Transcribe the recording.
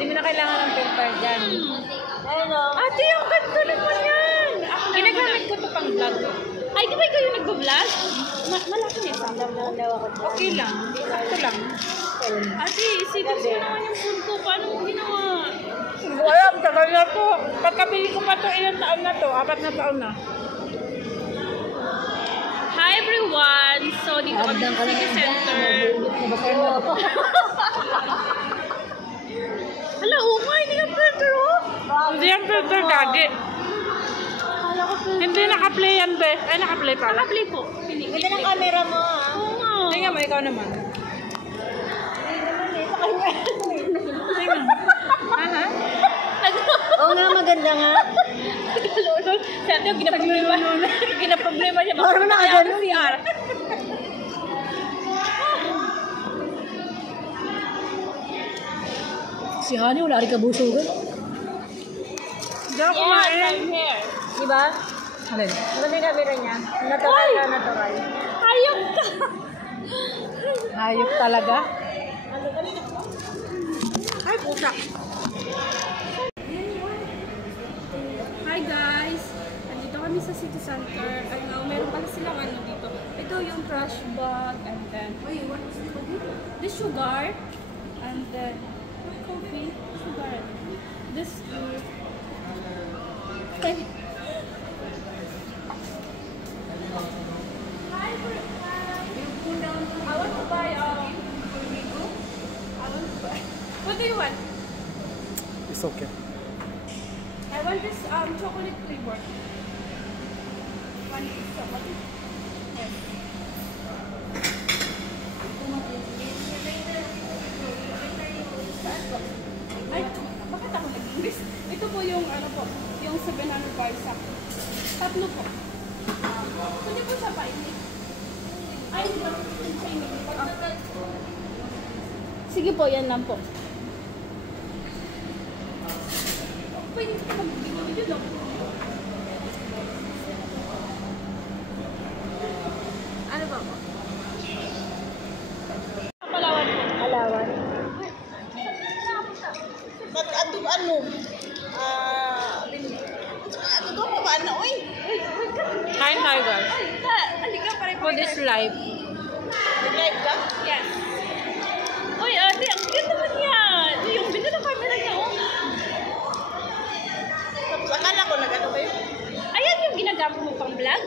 Hindi mo na kailangan ng paper dyan. Ano? Ate, ang ganda naman yan! Ginagamit ko ito pang vlog. Ay, di ba ikaw yung nag-vlog? Malaki na isang okay lang. Sakto lang. Ate, isipin mo naman yung phone ko. Paano mo ginawa? Wala, tagal na po. Pagkabili ko pa ito, ilang taon na to? 4 na taon na. Hi everyone! So, dito kami sa City Center. Hala, umay! Hindi yung filter, oh! Hindi yung filter, gagi. Hindi naka-play yan, be. Ay, naka-play pala. Naka-play po. Ganda ng camera mo, ha? Oo nga. Tingnan mo, ikaw naman. Aha. Oo nga, maganda nga. Si ate yung ginaproblema niya. Parang nakagano siya. Si Hani, wala rin kabusugan. Diyan ako kumain. Diba? Alin? Maganda yung camera niya. Natural na natural. Hayop ka! Hayop talaga? Ay, pusak. Hi guys! Nandito kami sa City Center. Meron pala silang ano dito. Ito yung trash bag and then this sugar and then coffee, sugar. This I want to buy what do you want? It's okay. I want this chocolate flavor. One is chocolate. Yes. Ay, bakit ako nag-English? Ito po yung ano po, yung 700 barsa. Tatlo po. Hindi po siya painit. Ay, hindi po siya painit. Sige po, yan lang po. Pwede ka mag-video lang. Ano ba po? Palawan po. Alawan. Ano doon pa ba na, uy? Kain tayo guys. Halika pa rin For this live. Live ka? Yes. Uy, ate, ang cute naman yan. Yung ganda ng camera niya, oh. Akala ko nag-ano kayo? Ayan yung ginagamit mo pang vlog?